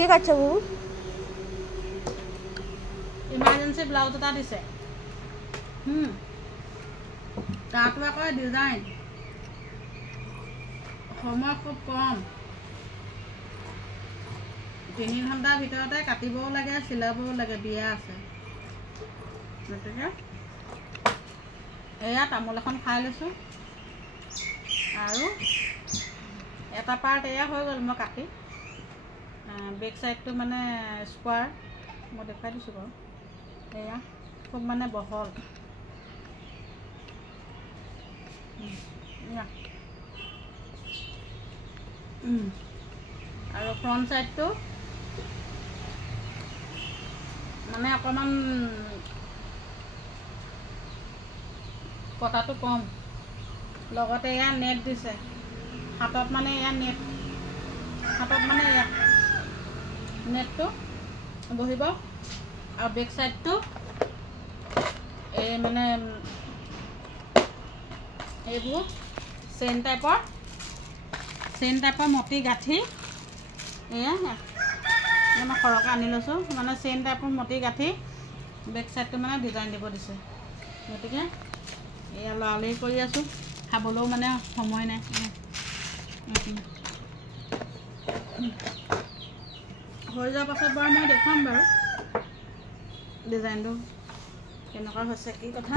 কি কাটছে বাবু emergency blouse এটা দিছে তাতো আকৌ ডিজাইন সময় খুব কম 3 ঘণ্টাৰ ভিতৰতে কাটিবও লাগে চিলাবও লাগে বিয়া আছে গতিকে এয়া তামোল এখন খাই লৈছোঁ আৰু এটা পাৰ্ট এয়া হৈ গ'ল মই কাটি বেক সাইডটো মানে স্কোয়াৰ মই দেখাই দিছোঁ বাৰু এয়া খুব মানে বহল আৰু ফ্ৰণ্ট সাইডটো মানে অকণমান কটাটো কম লগতে এয়া নেট দিছে হাতত মানে এয়া নেট হাতত মানে এয়া নেটটো বহিব আৰু বেক সাইডটো এই মানে এইবোৰ চেইন টাইপৰ মতি গাঁঠি এয়া মই সৰহকৈ আনি লৈছোঁ মানে চেইন টাইপৰ মতি গাঁঠি বেক সাইডটো মানে ডিজাইন দিব দিছে গতিকে এয়া লৰালৰি কৰি আছোঁ খাবলৈও মানে সময় নাই হৈ যোৱাৰ পাছত বাৰু মই দেখুৱাম বাৰু ডিজাইনটো কেনেকুৱা হৈছে কি কথা